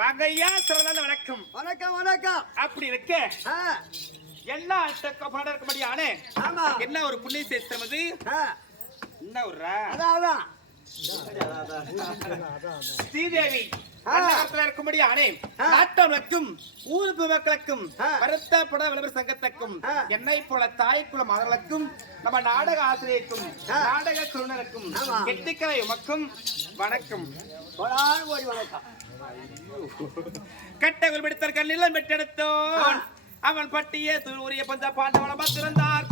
வாங்கய்யா சிறந்த வணக்கம். வணக்கம் வணக்கம். அப்படி இருக்க என்ன பாடம் இருக்க முடியானே? என்ன ஒரு புண்ணிய சேஸ்திரம் அது? என்ன ஒரு ஸ்ரீதேவி இருக்கும்படியானே நாட்டவர்களுக்கும் ஊருக்கு மக்களுக்கும் வருத்தப்பட விளம்பர சங்கத்துக்கும் என்னை போல தாய்க்குள மகளுக்கும் நம்ம நாடக ஆசிரியருக்கும் நாடக குழுவினருக்கும் கெட்டிக்கலை உமக்கும் வணக்கம். வணக்கம். கட்டகள் பிடித்தார் கண்ணில் பெற்றெடுத்தோன் அவன் பட்டிய உரிய பஞ்ச பாண்டவளமா திறந்தார்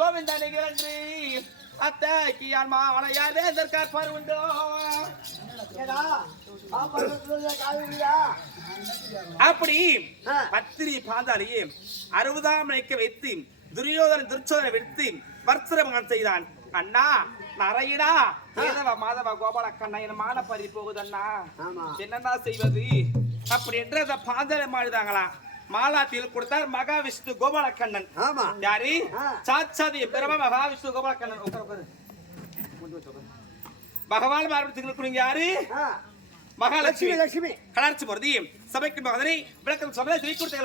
கோவிந்தா நிகழ்ந்து அத்தைக்கு மாவளையார் வேந்தற்கார் பருவுண்டோ அப்படி பத்திரி பாந்தாரியே 60ஆம் நிலைக்கு வைத்து துரியோதன துர்ச்சோதனை விடுத்து வர்த்தமானம் செய்தான். அண்ணா நரையிடா ஏதவ மாதவ கோபால கண்ணா என் மான பறி போகுது அண்ணா, என்னன்னா செய்வது அப்படி என்று அந்த பாந்தாரி மாடுதாங்களா. மாலாத்தியில் கொடுத்தார் மகாவிஷ்ணு கோபாலக்கண்ணன். ஆமா. யாரு? சாட்சாதி பிரம்ம மகாவிஷ்ணு கோபாலக்கண்ணன். உட்காரு. பகவான் மார்பத்துக்கு யாரு? மகாலட்சுமி. லட்சுமி கலர்ச்சி போறது சபைக்கு மகனை விளக்கம் சபையை திருப்பி கொடுத்த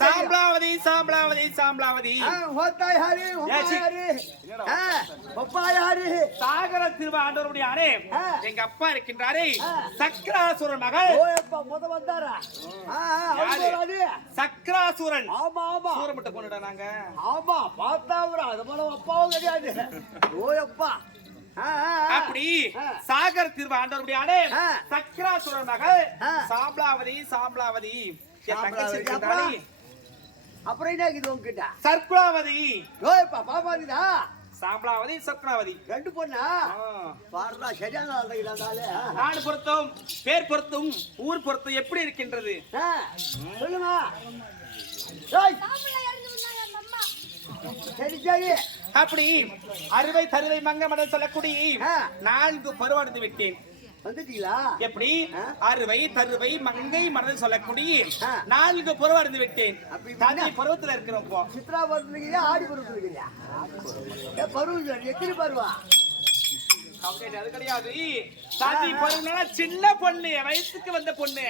சாம்பலாவதி சாம்பலாவதி சாம்பலாவதி சாகர திருவாண்டவருடைய எங்க அப்பா இருக்கின்றாரே சக்கராசுரன் மகள் சக்கராசுரன். சூரமட்ட பொண்ணுடா நாங்க. ஆமா பார்த்தா அது போல அப்பாவும் கிடையாது. ஓயப்பா அப்படி சாகர திருவாண்டவருடைய சக்கராசுரன் மகள் சாம்பலாவதி சாம்பலாவதி. அப்புறம் என்ன இது உங்ககிட்ட? சர்க்குலாவதி. ஓயப்பா பாப்பாதிதா. சாம்பலாவதி சர்க்குலாவதி ரெண்டு பொண்ணா? பாருடா சரியான ஆளுங்களாலே. நாடு பொருத்தம் பேர் பொருத்தும் ஊர் பொருத்தம் எப்படி இருக்கின்றது சொல்லுங்க. சரி சரி. அப்படி அறுவை தருவை மங்க மடல் சொல்லக்கூடிய 4 பருவடைந்து விட்டேன். வந்துட்டீங்களா? எப்படி? அறுவை தருவை மங்கை மடல் சொல்லக்கூடிய 4 பருவடைந்து விட்டேன். தனி பருவத்துல இருக்கிறோம். சித்ரா பருவம் ஆடி பருவம் பருவம் எத்தனை பருவா? அது கிடையாது. சாதி பருவம்னா சின்ன பொண்ணு, வயசுக்கு வந்த பொண்ணு.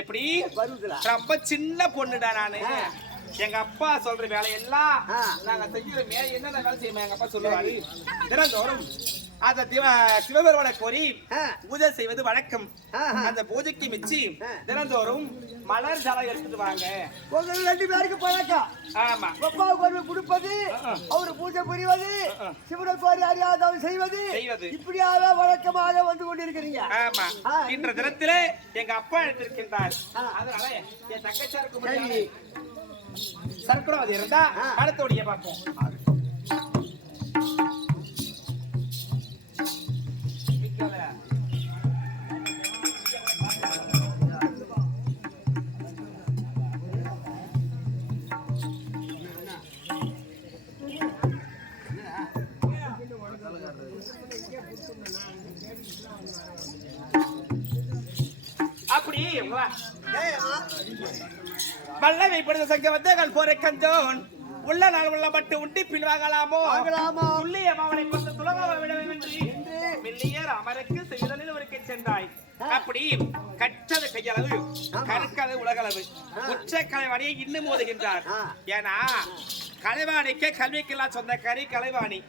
எப்படி? ரொம்ப சின்ன பொண்ணுடா நானு. எங்க அப்பா சொல்ற வேலையெல்லாம் நாங்க செய்யற என்னென்ன வேலை செய்யணும் எங்க அப்பா சொல்லுவாரு. தினந்தோறும் அந்த சிவபெருமானை கோரி பூஜை செய்வது வழக்கம். அந்த பூஜைக்கு மிச்சி தினந்தோறும் மலர் ஜலம் எடுத்துட்டு வாங்க. 2 பேருக்கு பழக்கம். ஆமா. அப்பாவுக்கு ஒரு கொடுப்பது, அவரு பூஜை புரிவது, சிவனை கோரி அறியாதவர் செய்வது இப்படியாக வழக்கமாக வந்து கொண்டிருக்கிறீங்க. ஆமா. இன்ற தினத்திலே எங்க அப்பா எடுத்திருக்கின்றார். அதனால என் தங்கச்சாருக்கு சர்க்குலாவதி இருந்தா அடுத்தோடைய பார்ப்போம். அப்படி வல்லமை படுத்த சங்க வந்தங்கள் போரை கஞ்சோன் உள்ள நாள் உள்ள பட்டு உண்டி பின் வாங்கலாமோ துல்லிய மாவனை கொண்டு துலகாவ விடவின்றி மெல்லியர் அமருக்கு செய்தலில் ஒருக்கை சென்றாய். அப்படி கற்றது கையளவு கற்கது உலகளவு உச்ச கலைவாணியை இன்னும் மோதுகின்றார். ஏன்னா கலைவாணிக்கு கல்விக்கெல்லாம் சொந்தக்காரி கலைவாணி.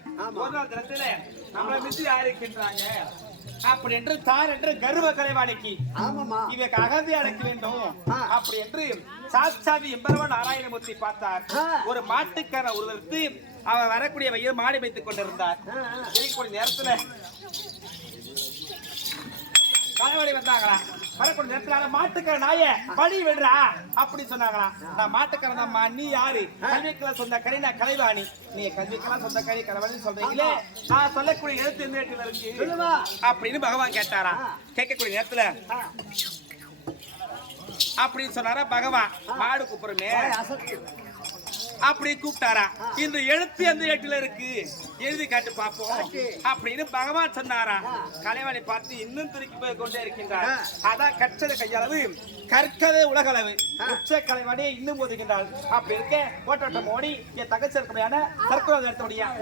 ஒரு நாள் தினத்துல நம்மளை மிஞ்சி யாரு இருக்கின்றாங்க? அப்படி என்று தார் என்று கர்வ கலைவாணிக்கு ஆமாமா இவக்கு அகந்தை அடக்க வேண்டும் அப்படி என்று சாட்சாதி எம்பெருமான் நாராயணமூர்த்தி பார்த்தார். ஒரு மாட்டுக்கார ஒருவருக்கு அவன் வரக்கூடிய வகையில் மாடி வைத்துக் கொண்டிருந்தார். இருக்கக்கூடிய நேரத்துல கலைவாணி வந்தாங்களா, வரக்கூடிய நேரத்துல மாட்டுக்கார நாய படி விடுறா அப்படி சொன்னாங்களா. நான் மாட்டுக்காரன் தான்மா, நீ யாரு? கல்விக்கெல்லாம் சொந்த கரை, நான் கலைவாணி. நீ கல்விக்கெல்லாம் சொந்த கரை கலைவாணி சொல்றீங்களே, நான் சொல்லக்கூடிய எழுத்து எந்த இடத்துல இருக்கு அப்படின்னு பகவான் கேட்டாரா. கேட்கக்கூடிய நேரத்துல அப்படின்னு சொன்னாரா பகவான். மாடு கூப்பிடுமே அப்படி கூப்பிட்டாரா. இந்த எழுத்து எந்த ஏட்டுல இருக்கு, எழுதி காட்டு பாப்போம் அப்படின்னு பகவான் சொன்னாரா. கலைவாணி பார்த்து இன்னும் திருக்கி போய் கொண்டே இருக்கின்றார். அதான் கற்றது கையளவு கற்கது உலகளவு. உச்ச கலைவாணியை இன்னும் ஒதுக்கின்றாள். அப்படி இருக்க ஓட்டோட்டம் ஓடி என் தகச்சிருக்கையான சர்க்குலர் எடுத்த முடியாது.